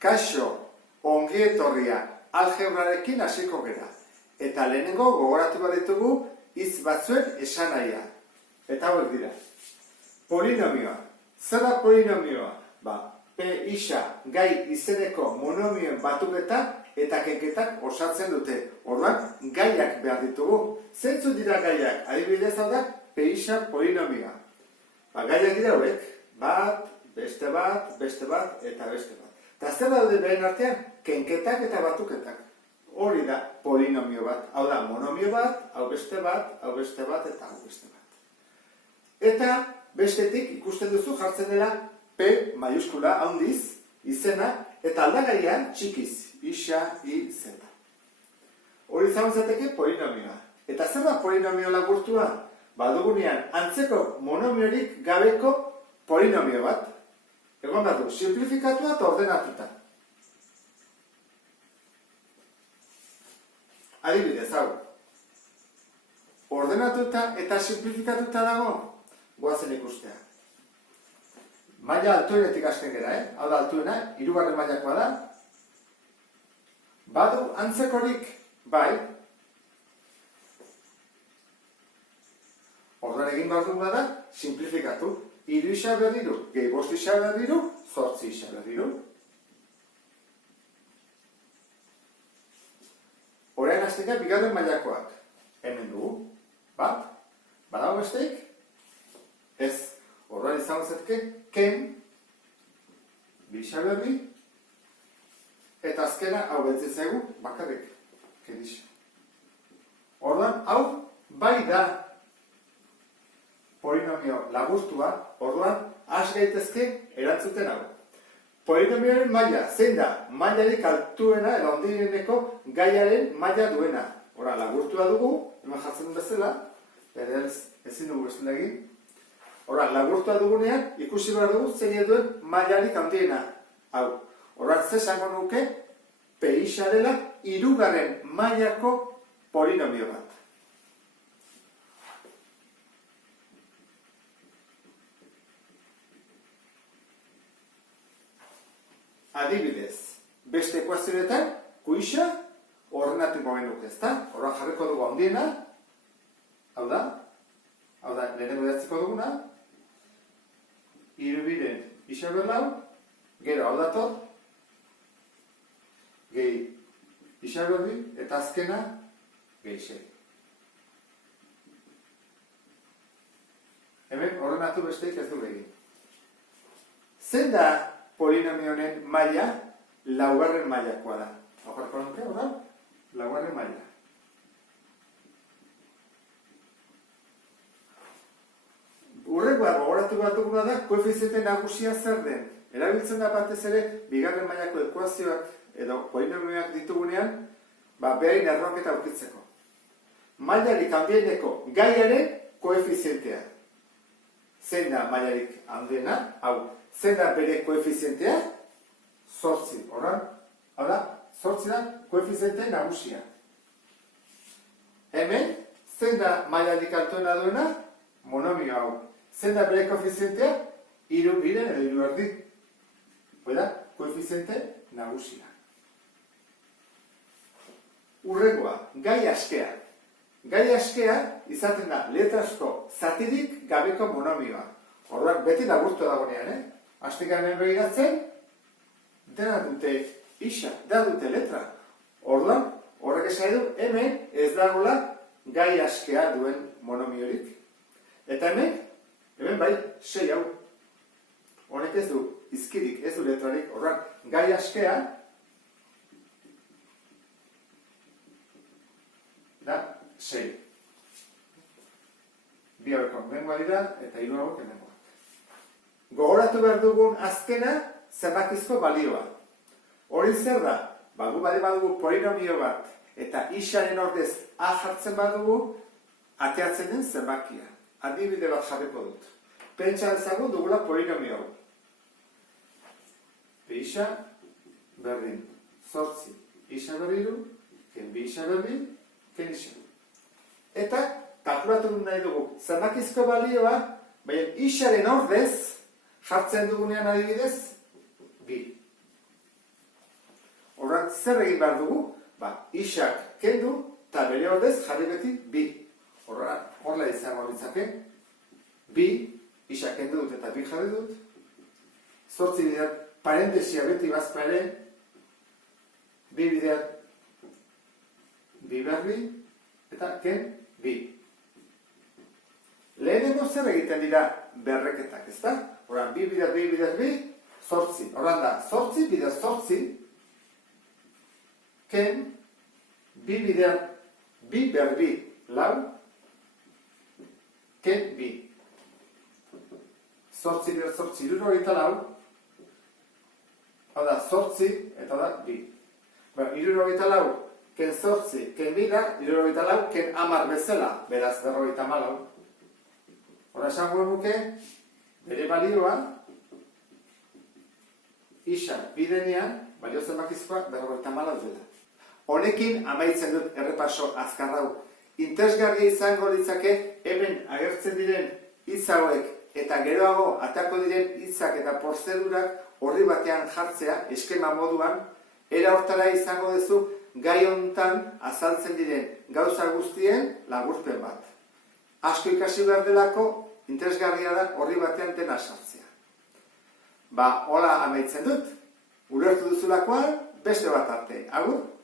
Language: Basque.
Kaixo, ongi etorria, algebrarekin hasiko gera. Eta lehenengo gogoratu behar ditugu hitz batzuen esanahia. Eta hauek dira. Polinomioa. Zer da polinomioa? P isa gai izeneko monomioen batuketak eta kenketak osatzen dute. Orduan, gaiak behar ditugu. Zentzu dira gaiak? Adibidez hau da, P isa polinomioa. Gaiak dira hauek. Bat, beste bat, beste bat eta beste bat. Eta zer daude beren artean? Kenketak eta batuketak. Hori da polinomio bat. Hau da monomio bat, hau beste bat, hau beste bat eta hau beste bat. Eta bestetik ikusten duzu jartzen dela P maiuskula handiz, izena, eta aldagaian txikiz, isa, i, zeta. Hori zauzateke polinomioa. Eta zer da polinomio laburtua? Badugunean antzeko monomiorik gabeko polinomio bat. Egon behar du, simplifikatua eta ordenatuta. Adibidez, hau. Ordenatuta eta simplifikatuta dago, goazen ikustea. Maila altuenetik hasten gera, Hau da altuena, 3. mailakoa da. Badu antzekorik, bai. Orduan egin behar dugu da, simplifikatu. 3 isa berdiru, gehi 5 isa berdiru, 8 isa berdiru. Orain hasteka 2. mailakoak. Hemen dugu. Bat, badago besteik? Ez. Orduan izango zetke, ken, 2 isa berdi, eta azkena hau betzen zaigu, bakarrik, ken isa. Orduan, hau bai da polinomio laburtua, orduan, has gaitezke erantzuten hau. Polinomioaren maila, zein da? Mailarik altuena, edo handieneko gaiaren maila duena. Hora, laburtua dugu, hemen jartzen duen bezala, ezin dugu bestela egin. Hora, laburtua dugunean, ikusi behar dugu zein duen mailarik handiena. Hau, hora, zesango nuke, P isa dela 3. mailako polinomio bat. Adibidez, beste ekuazionetan, Q isa ordenatuko genuke, ezta? Hora jarriko dugu handiena, hau da, lehenengo idatziko duguna, 3 isa berlau, gero hau dator, gehi isa berdi, eta azkena, gehi sei. Hemen ordenatu besteik ez du egin. Zein da polinomionen maila? 4. mailakoa da. Ojarko nuke, hori? 4. maila. Urrengoa gogoratu bat duguna da, koefiziente nagusia zer den. Erabiltzen da batez ere, 2. mailako ekuazioak edo polinomioak ditugunean, behain erronketa aurkitzeko. Mailarik handieneko gaiaren koefizientea. Zein da mailarik handiena? Hau, zein da bere koefizientea? 8. Horran, hau da, 8 da koefiziente nagusia. Hemen, zein da mailarik altuena duena? Monomio hau. Zein da bere koefizientea? 3 edo 3 erdi. Hora, koefiziente nagusia. Urrengoa, gai askea. Gai askea izaten da letrasko zatirik gabeko monomioa. Orduan, beti laburtu dagoenean, Hastik hemen begiratzen, dena dute isa, dena dute letra. Orduan, horrek esan edu, hemen ez dagoela gai askea duen monomiorik. Eta hemen bai, 6 hau. Honek ez du izkirik, ez du letrarik. Orduan, gai askea da 6. 2 haueko hemengoa dira eta 3 hauek hemengoa. Gogoratu behar dugun azkena zenbakizko balioa. Hori zer da? Gu bade badugu polinomio bat eta isaren ordez a jartzen badugu, ateatzen den zenbakia. Adibide bat jarriko dut. Pentsa ezagun dugula polinomio hau. P isa berdin 8 isa berdiru, ken 2 isa berdin, ken isa. Eta kalkulatu nahi dugu zenbakizko balioa, baina isaren ordez jartzen dugunean adibidez, 2. zer egin behar dugu? Isak kendu eta bere ordez jarri beti bi. Horrela izango litzake. Bi, isak kendu dut eta bi jarri dut. 8 bider parentesia beti bazpa ere. 2 bider bi behar bi eta ken bi. Lehenengo zer egiten dira berreketak, ezta? Horan, 2 bider 8. Horan da, 8 bider 8 ken 2 bider 2 berbi 4 ken 2. 8 bider 8 64. Hau da, 8 eta da 2. 64 ken 8 ken 2 da, 64 ken 10 bezala, beraz 54. Hora esango nuke, bere balioa, isak bidenean, balio zenbakizkoa 54 dela. Honekin amaitzen dut errepaso azkar hau. Interesgarria izango litzake hemen agertzen diren hitz hauek eta geroago atako diren hitzak eta prozedurak horri batean jartzea eskema moduan, era hortara izango duzu gai hontan azaltzen diren gauza guztien laburpen bat. Asko ikasi behar delako, interesgarria da horri batean dena sartzea. Hola amaitzen dut, ulertu duzulakoan beste bat arte. Agur!